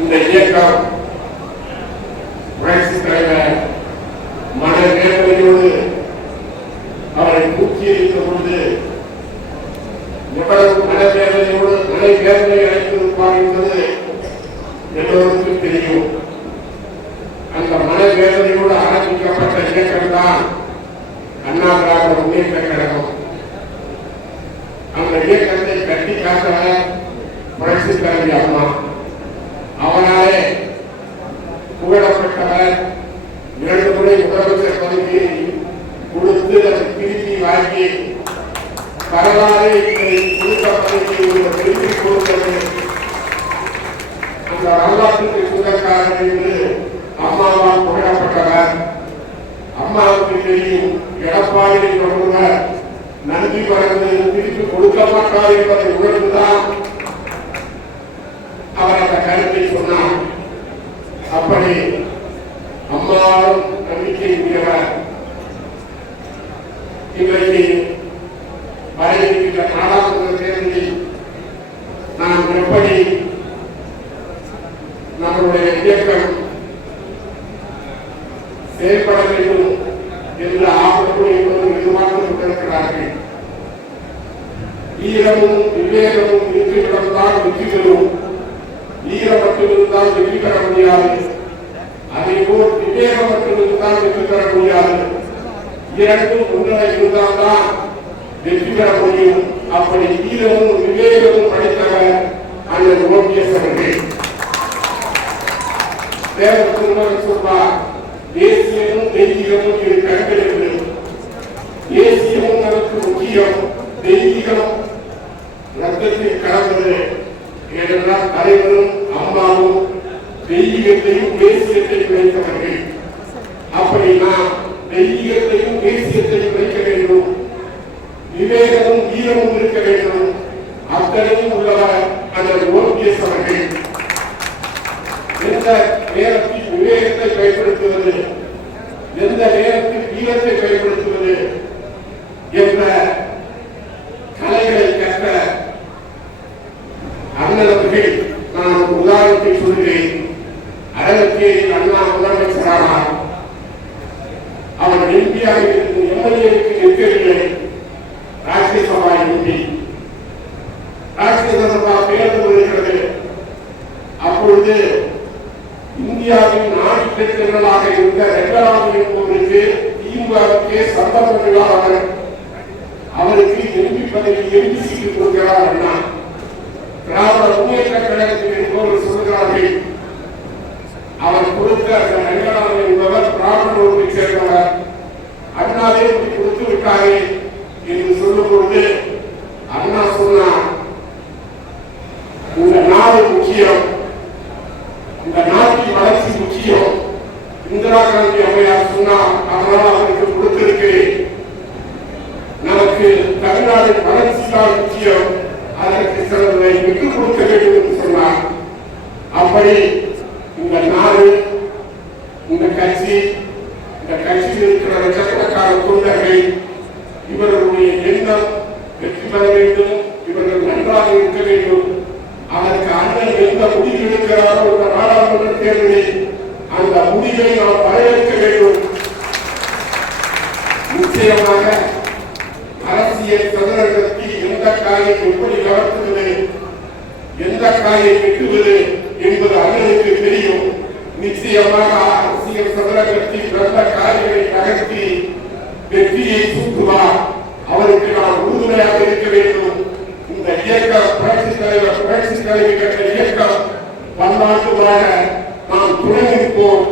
இந்த இயக்கம் புரட்சித் தலைவர் மனவேதனையோடு அவரை தூக்கியிருந்த பொழுது எவ்வளவு மனவேதனையோடு மனவேதனை அடைந்திருப்பார் என்பது எல்லோருக்கும் தெரியும். அந்த மனவேதனையோடு ஆரம்பிக்கப்பட்ட இயக்கம் தான் அண்ணா திராவிட முன்னேற்ற கழகம். அந்த இயக்கத்தை கட்டி காக்கிற புரட்சித் தலைவி அம்மா. அவனாலே புகழப்பட்டவர் 2 முறை முதலமைச்சர் பதவியை கொடுத்து அதை திருப்பி வாங்கி வரலாறு கொடுத்த பதவியை திருப்பி கொடுத்தது அந்த வரலாற்றுக்கு சொந்தக்காரர் என்று அம்மாவால் புகழப்பட்டவர். அம்மாவுக்கு தெரியும் எடப்பாடி தொடர்பவர் நன்றி மறந்து திருப்பி கொடுக்க மாட்டார் என்பதை உணர்ந்துதான் அவர் அந்த கருத்தை சொன்னார். அப்படி அம்மாவும் நம்பிக்கை உடையவர். இன்றைக்கு வரையிருக்கின்ற நாடாளுமன்ற தேர்தலில் நாம் எப்படி நம்முடைய இயக்கம் செயல்பட வேண்டும் என்று ஆபத்து எதிர்பார்த்துக் கொண்டிருக்கிறார்கள். ஈரமும் விவேகமும் இருக்கிறிடம்தான் வெற்றி பெறும். ஈரம் மட்டுமிருந்தால் வெற்றி பெற முடியாது. அதே போல் விவேகம் மட்டுமிருந்தால் வெற்றி பெற முடியாது. இரண்டும் முன்னணி இருந்தால்தான் வெற்றி பெற முடியும். அப்படி ஈரமும் விவேகமும் படித்தவர் அந்த ஓபிஎஸ் அவர்கள். தேவ சொல்வார், தேசியமும் தெய்வீகமும் இரு கண்கள் என்று. தேசியமும் நமக்கு முக்கியம், தெய்வீகம் ரத்தத்தில் கலந்தது. ஏனென்றால் தலைவரும் அம்மாவும் தெய்வீகத்தையும் தேசியத்தையும் வைத்தவர்கள். அப்படி நாம் தெய்வீகத்தையும் தேசியத்தையும் வைக்க வேண்டும். விவேகமும் வீரமும் இருக்க வேண்டும். அத்தனையும் உள்ளவர் அந்த ஓபிஎஸ் அவர்கள். எந்த நேரத்தில் விவேகத்தை பயன்படுத்துவது, எந்த நேரத்தில் வீரத்தை பயன்படுத்துவது என்ற கலைகளை கற்ற அண்ணனவர்கள். நான் ஒரு உதாரணத்தை சொல்கிறேன். அரங்கேரியில் அண்ணா முதலமைச்சரானார். அவர் எம்பியாக இருக்கும் எம்எல்ஏவுக்கு நிற்கவில்லை. ராஜ்யசபா எம்பி. ராஜ்யசபா பேருந்து வருகிறது. அப்பொழுது இந்தியாவின் நாட்டு தேர்தலாக இருந்த ரெங்கராமன் என்பவருக்கு திமுகவுக்கு சந்தர்ப்பங்களாக அவருக்கு எம்பி பதவி எம்பி சீட்டு கொடுக்கிறார் அண்ணா. திராவிட முன்னேற்ற கழகத்தில் என்பவர்கள் சொல்கிறார்கள், அவர் கொடுத்த அந்த ரெங்கராமன் என்பவர் திராவிட ஒன்றை சேர்ந்தவர். அண்ணாவே கொடுத்து விட்டாரே என்று சொல்லும் பொழுது அண்ணா சொன்னார், இந்த நாடு முக்கியம், இந்த நாட்டின் வளர்ச்சி முக்கியம். இந்திரா காந்தி அம்மையார் சொன்னார், அதனால் அவருக்கு கொடுத்திருக்கிறேன். நமக்கு தமிழ்நாட்டின் வளர்ச்சி தான் முக்கியம், அதற்கு சிலரை விட்டுக் கொடுக்க வேண்டும் என்று சொன்னார். அப்படி இந்த நாடு, இந்த கட்சியில் இருக்கிற லட்சக்கணக்கான தொண்டர்கள் இவர்களுடைய எண்ணம் வெற்றி பெற வேண்டும், இவர்கள் நன்றாக இருக்க வேண்டும். அதற்கு அண்ணன் எந்த முடிவு எடுக்கிறாரோ இந்த நாடாளுமன்ற தேர்தலில் அந்த முடிவை நாம் வரவேற்க வேண்டும். நிச்சயமாக அரசியல் சதுரங்கத்தில் எந்த காயை எப்படி நகர்த்துவது, எந்த காயை வெட்டுவது என்பது அண்ணனுக்கு தெரியும். நிச்சயமாக அரசியல் சதுரங்கத்தில் நல்ல காய்களை நகர்த்தி வெற்றியை சூட்டுவார். அவருக்கு நாம் உறுதுணையாக இருக்க வேண்டும். இந்த இயக்கம் புரட்சித் தலைவி கட்ட இயக்கம் பல்லாண்டுகளாக நாம் துணை நிற்போம்.